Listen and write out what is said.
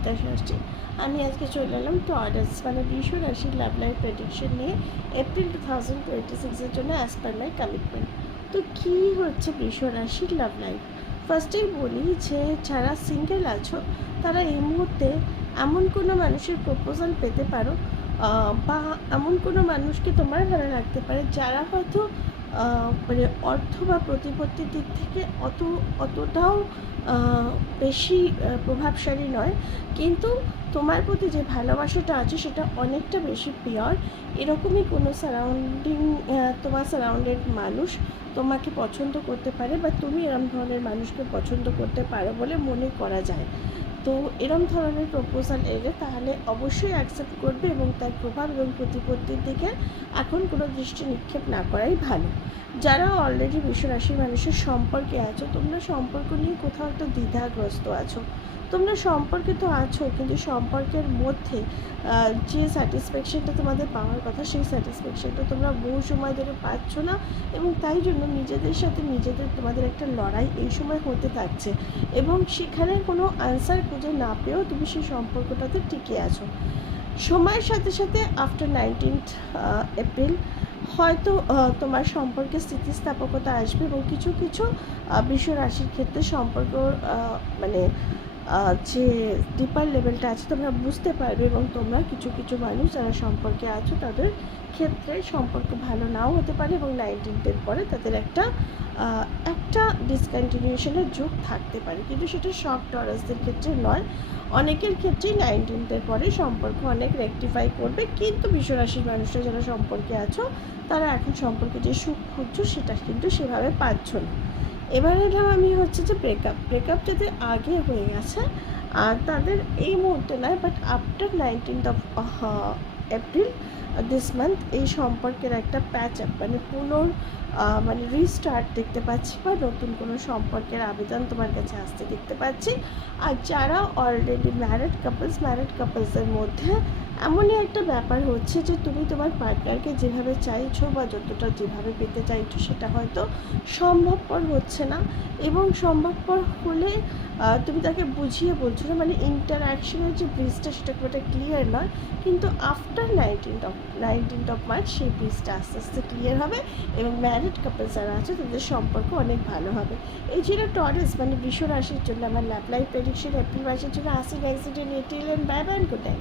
নমিতা শাস্ত্রী। আমি আজকে চলে এলাম টরাস মানে বৃষ রাশির লাভ লাইফ প্রেডিকশন নিয়ে এপ্রিল 2026-এর জন্য অ্যাজ পার মাই কমিটমেন্ট। তো কী হচ্ছে বৃষ রাশির লাভ লাইফ? ফার্স্টেই বলি যে যারা সিঙ্গেল আছো তারা এই মুহূর্তে এমন কোনো মানুষের প্রপোজাল পেতে পারো বা এমন কোনো মানুষকে তোমার ভালো লাগতে পারে যারা হয়তো মানে অর্থ বা প্রতিপত্তির দিক থেকে অতটাও বেশি প্রভাবশালী নয়, কিন্তু তোমার প্রতি যে ভালোবাসাটা আছে সেটা অনেকটা বেশি পিওর। এরকমই কোনো তোমার সারাউন্ডেড মানুষ তোমাকে পছন্দ করতে পারে বা তুমি এরম ধরনের মানুষকে পছন্দ করতে পারো বলে মনে করা যায়। তো এরম ধরনের প্রপোজাল এলে তাহলে অবশ্যই অ্যাকসেপ্ট করবে এবং তার প্রভাব এবং প্রতিপত্তির দিকে এখন কোনো দৃষ্টি নিক্ষেপ না করাই ভালো। যারা অলরেডি বৃষরাশির মানুষের সম্পর্কে আছো, তোমরা সম্পর্ক নিয়ে কোথাও একটা দ্বিধাগ্রস্ত আছো। তোমরা সম্পর্কে তো আছো, কিন্তু সম্পর্কের মধ্যে যে স্যাটিসফ্যাকশানটা তোমাদের পাওয়ার কথা সেই স্যাটিসফ্যাকশানটা তোমরা বহু সময় ধরে পাচ্ছ না, এবং তাই জন্য নিজেদের সাথে তোমাদের একটা লড়াই এই সময় হতে থাকছে, এবং সেখানে কোনো আনসার খুঁজে না পেয়েও তুমি সেই সম্পর্কটাতে টিকে আছো। সময়ের সাথে সাথে আফটার 19th এপ্রিল হয়তো তোমার সম্পর্কে স্থিতিস্থাপকতা আসবে, এবং কিছু কিছু বৃষ রাশির ক্ষেত্রে সম্পর্ক মানে যে ডিপার লেভেলটা আছে তোমরা বুঝতে পারবে, এবং তোমরা কিছু কিছু মানুষ যারা সম্পর্কে আছো তাদের ক্ষেত্রে সম্পর্ক ভালো নাও হতে পারে, এবং 19th পরে তাদের একটা ডিসকন্টিনিউশনের যোগ থাকতে পারে, কিন্তু সেটা সব টরাসদের ক্ষেত্রে নয়। অনেকের ক্ষেত্রেই 19th পরে সম্পর্ক অনেক রেকটিফাই করবে, কিন্তু বৃষরাশির মানুষরা যারা সম্পর্কে আছো তারা এখন সম্পর্কে যে সুখ খুঁজছো সেটা কিন্তু সেভাবে পাচ্ছ না। এবার এলাম আমি হচ্ছে যে ব্রেকআপ যাদের আগে হয়ে গেছে আর তাদের এই মুহূর্তে নয়, but after 19th April this month এই সম্পর্কের একটা প্যাচ আপ মানে মানে রিস্টার্ট দেখতে পাচ্ছি, বা নতুন কোনো সম্পর্কের আবেদন তোমার কাছে আসতে দেখতে পাচ্ছি। আর যারা অলরেডি ম্যারিড কাপলসের মধ্যে এমনই একটা ব্যাপার হচ্ছে যে তুমি তোমার পার্টনারকে যেভাবে চাইছো বা যতটা যেভাবে পেতে চাইছো সেটা হয়তো সম্ভবপর হচ্ছে না, এবং সম্ভবপর হলে তুমি তাকে বুঝিয়ে বলছো না, মানে ইন্টারঅ্যাকশনের যে ব্রিজটা সেটা খুব একটা ক্লিয়ার নয়, কিন্তু আফটার 19th মার্চ সেই ব্রিজটা আস্তে আস্তে ক্লিয়ার হবে, এবং ম্যারিড কাপলস যারা আছে তাদের সম্পর্ক অনেক ভালো হবে। এই ছিল টরাস মানে বৃষ রাশির জন্য আমার লাভ লাইফ প্রেডিকশন এপ্রিল মাসের জন্য। আসি নেক্সট ডে নিয়ে till and bye bye, good night.